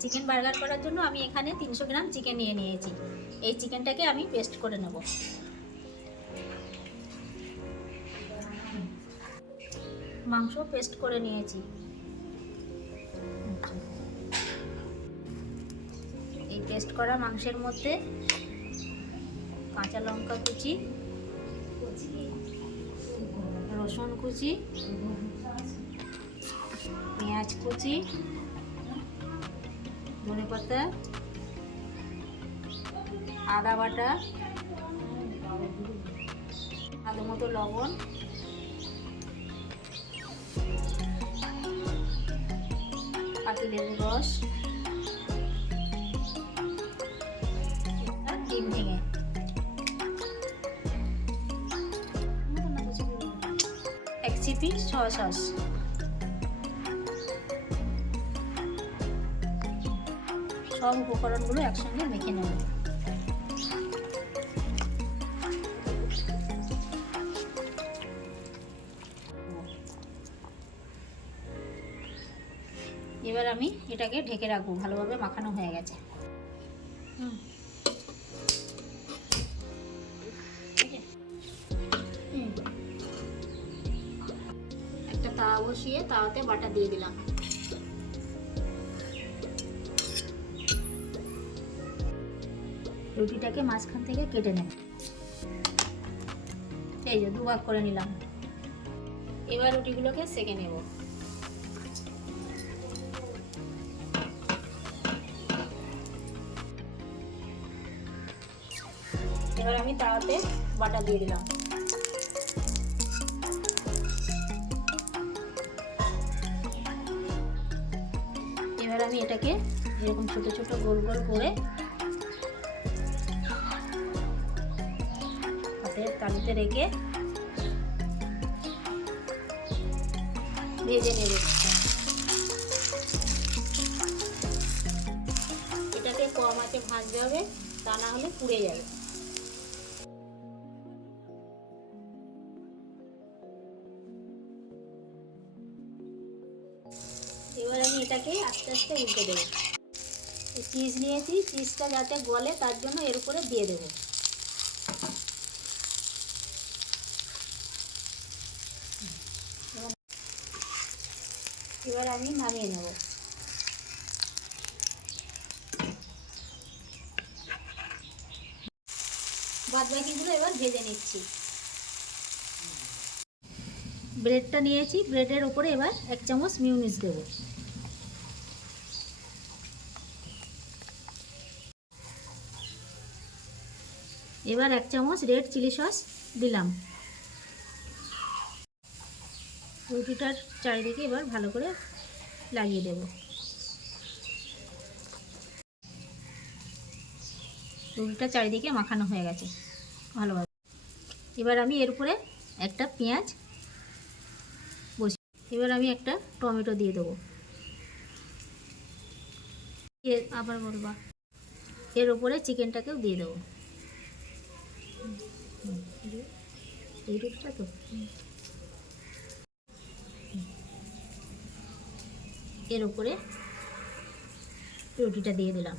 Chicken burger করার জন্য আমি এখানে তিনশো গ্রাম চিকেন নিয়ে নিয়েছি। এই চিকেনটাকে আমি পেস্ট করে নেব। মাংস পেস্ট করে নিয়েছি। এই পেস্ট করা মাংসের মধ্যে কাঁচা লঙ্কা কুচি, রসুন কুচি, পেঁয়াজ কুচি ধনে পাতা আদা বাটা আলু মতো লবণ। পাতি লেবুর রস। ডিম ভেঙে। এক চিপি সয়া সস। সব উপকরণগুলো একসঙ্গে মেখে নেব। এবার আমি এটাকে ঢেকে রাখব, ভালোভাবে মাখানো হয়ে গেছে। একটা তাওয়া বসিয়ে তাওয়াতে বাটা দিয়ে দিলাম। রুটিটাকে মাঝখান থেকে কেটে নেব। এই যে, দুভাগ করে নিলাম। এবার রুটিগুলোকে সেকে নেব। এবার আমি তাওয়াতে বাটা দিয়ে দিলাম। এবার আমি এটাকে এরকম ছোট ছোট গোল গোল করে হাতের তালুতে রেখে ভেজে নেব। এটাকে কম আঁচে ভাজতে হবে, তা না হলে পুড়ে যাবে। এবার আমি এটাকে আস্তে আস্তে উল্টে দেবো। চিজ নিয়েছি চিজটা যাতে গলে তার জন্য এর উপরে দিয়ে দেবো। এবার আমি নামিয়ে নেব। বাদ বাকিগুলো এবার ভেজে নিচ্ছি। ব্রেডটা নিয়েছি, ব্রেডের ওপরে এবার এক চামচ মিউনিস দেবো। এবার এক চামচ রেড চিলি সস দিলাম। রুটিটার চারিদিকে এবার ভালো করে লাগিয়ে দেব রুটিটা চারিদিকে মাখানো হয়ে গেছে ভালোভাবে এবার আমি এর উপরে একটা পেঁয়াজ বসি এবার আমি একটা টমেটো দিয়ে দেবো আবার বলবা এর উপরে চিকেনটাকেও দিয়ে দেবো তো এর উপরে রুটিটা দিয়ে দিলাম।